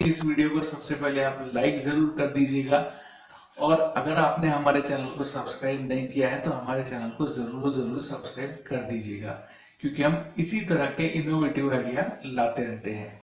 इस video को सबसे पहले आप लाइक जरूर कर दीजिएगा, और अगर आपने हमारे चैनल को सब्सक्राइब नहीं किया है तो हमारे चैनल को जरूर सब्सक्राइब कर दीजिएगा, क्योंकि हम इसी तरह के इनोवेटिव आइडिया लाते रहते हैं।